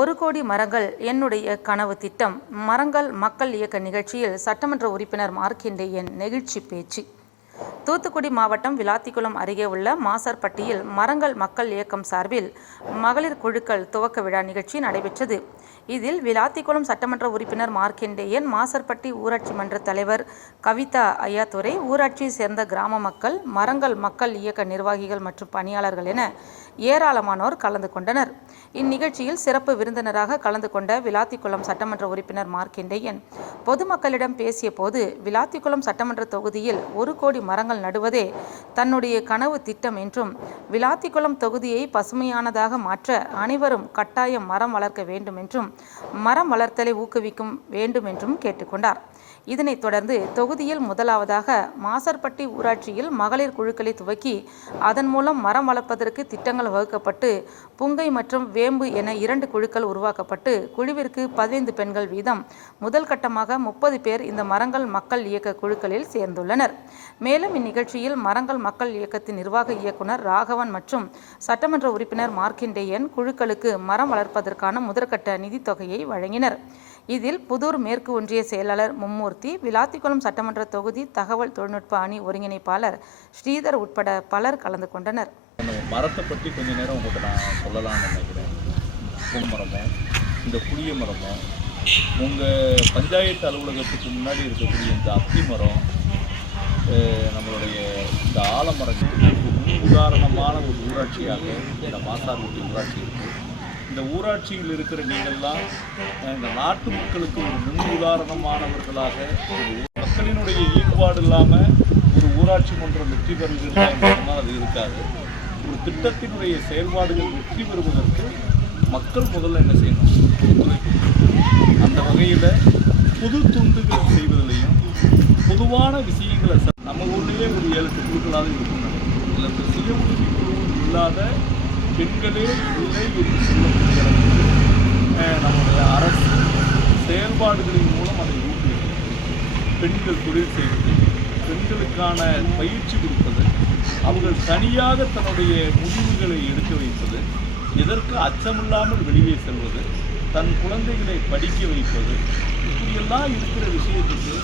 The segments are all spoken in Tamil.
ஒரு கோடி மரங்கள் என்னுடைய கனவு திட்டம். மரங்கள் மக்கள் இயக்க நிகழ்ச்சியில் சட்டமன்ற உறுப்பினர் மார்க்கண்டேயன் நெகிழ்ச்சி பேச்சு. தூத்துக்குடி மாவட்டம் விளாத்திக்குளம் அருகே உள்ள மாசர்பட்டியில் மரங்கள் மக்கள் இயக்கம் சார்பில் மகளிர் குழுக்கள் துவக்க விழா நிகழ்ச்சி நடைபெற்றது. இதில் விளாத்திக்குளம் சட்டமன்ற உறுப்பினர் மார்க்கெண்டேயன் மாசர்பட்டி ஊராட்சி மன்ற தலைவர் கவிதா ஐயாத்துறை ஊராட்சியை சேர்ந்த கிராம மக்கள் மரங்கள் மக்கள் இயக்க நிர்வாகிகள் மற்றும் பணியாளர்கள் என ஏராளமானோர் கலந்து கொண்டனர். இந்நிகழ்ச்சியில் சிறப்பு விருந்தினராக கலந்து கொண்ட விளாத்திக்குளம் சட்டமன்ற உறுப்பினர் மார்க்கிண்டையன் பொதுமக்களிடம் பேசிய போது விளாத்திக்குளம் சட்டமன்ற தொகுதியில் ஒரு கோடி மரங்கள் நடுவதே தன்னுடைய கனவு திட்டம் என்றும் விளாத்திக்குளம் தொகுதியை பசுமையானதாக மாற்ற அனைவரும் கட்டாயம் மரம் வளர்க்க வேண்டும் என்றும் மரம் வளர்த்தலை ஊக்குவிக்கும் வேண்டும் என்றும் கேட்டுக்கொண்டார். இதனைத் தொடர்ந்து தொகுதியில் முதலாவதாக மாசர்பட்டி ஊராட்சியில் மகளிர் குழுக்களை துவக்கி அதன் மூலம் மரம் வளர்ப்பதற்கு திட்டங்கள் வகுக்கப்பட்டு புங்கை மற்றும் வேம்பு என இரண்டு குழுக்கள் உருவாக்கப்பட்டு குழுவிற்கு பதினைந்து பெண்கள் வீதம். முதல் கட்டமாக முப்பது பேர் இந்த மரங்கள் மக்கள் இயக்க குழுக்களில் சேர்ந்துள்ளனர். மேலும் இந்நிகழ்ச்சியில் மரங்கள் மக்கள் இயக்கத்தின் நிர்வாக இயக்குனர் ராகவன் மற்றும் சட்டமன்ற உறுப்பினர் மார்க்கிண்டேயன் குழுக்களுக்கு மரம் வளர்ப்பதற்கான முதற்கட்ட நிதித்தொகையை வழங்கினர். இதில் புதூர் மேற்கு ஒன்றிய செயலாளர் மும்மூர்த்தி விளாத்திக்குளம் சட்டமன்ற தொகுதி தகவல் தொழில்நுட்ப அணி ஒருங்கிணைப்பாளர் ஸ்ரீதர் உட்பட பலர் கலந்து கொண்டனர். அந்த மரத்தை பற்றி கொஞ்ச நேரம் உங்கள்கிட்ட நான் சொல்லலாம்னு நினைக்கிறேன். பூமரமோ இந்த புளிய மரமும் உங்கள் பஞ்சாயத்து அலுவலகத்துக்கு முன்னாடி இருக்கக்கூடிய இந்த அத்தி மரம் நம்மளுடைய இந்த ஆலமரத்துக்கு உதாரணமான ஒரு ஊராட்சியாக இந்த மாசார்குட்டி ஊராட்சி இருக்குது இந்த ஊராட்சியில் இருக்கிற நீங்கள்லாம் அஹ், இந்த நாட்டு மக்களுக்கு ஒரு முன் உதாரணமானவர்களாக ஒரு மக்களினுடைய ஈடுபாடு இல்லாமல் ஒரு ஊராட்சி மன்றம் வெற்றி பெறுகிறதா என்று அது இருக்காது. ஒரு திட்டத்தினுடைய செயல்பாடுகள் வெற்றி பெறுவதற்கு மக்கள் முதல்ல என்ன செய்யணும்? அந்த வகையில் புது துண்டுகள் செய்வதிலையும் பொதுவான விஷயங்களை நம்ம ஊர்லேயே ஒரு ஏழு குழுக்களாக இருக்கும் இல்லை இந்த சுய உதவி குழு இல்லாத பெண்களே இல்லை என்று சொல்லக்கூடிய அளவுக்கு நம்முடைய அரசு செயல்பாடுகளின் மூலம் அதை ஊக்குவிக்கிறது. பெண்கள் தொழில் செய்வது பெண்களுக்கான பயிற்சி கொடுப்பது அவர்கள் தனியாக தன்னுடைய முடிவுகளை எடுக்க வைப்பது எதற்கு அச்சமில்லாமல் வெளியே செல்வது தன் குழந்தைகளை படிக்க வைப்பது இப்படியெல்லாம் இருக்கிற விஷயத்துக்கு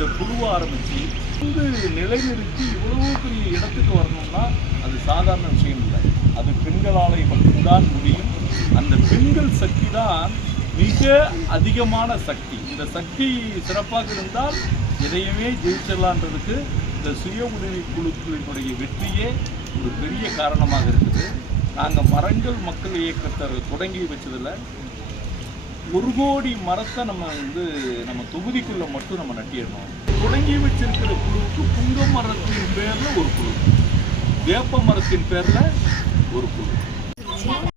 இந்த குழுவை ஆரம்பித்து வந்து நிலைநிறுத்தி இவ்வளவு பெரிய இடத்துக்கு வரணும்னா அது சாதாரண விஷயம் இல்லை. அது பெண்களாலே மட்டும்தான் முடியும். அந்த பெண்கள் சக்தி தான் மிக அதிகமான சக்தி. இந்த சக்தி சிறப்பாக இருந்தால் எதையுமே ஜெயிச்சிடலான்றதுக்கு இந்த சுய உதவி குழுக்களினுடைய வெற்றியே ஒரு பெரிய காரணமாக இருக்குது. நாங்கள் மரங்கள் மக்கள் இயக்கத்தை தொடங்கி வச்சதில் ஒரு கோடி மரத்தை நம்ம வந்து நம்ம தொகுதிக்குள்ள மட்டும் நம்ம நட்டிடணும். தொடங்கி வச்சிருக்கிற குழுவுக்கு புங்க மரத்தின் பேர்ல ஒரு குழு வேப்ப மரத்தின் பேர்ல ஒரு குழு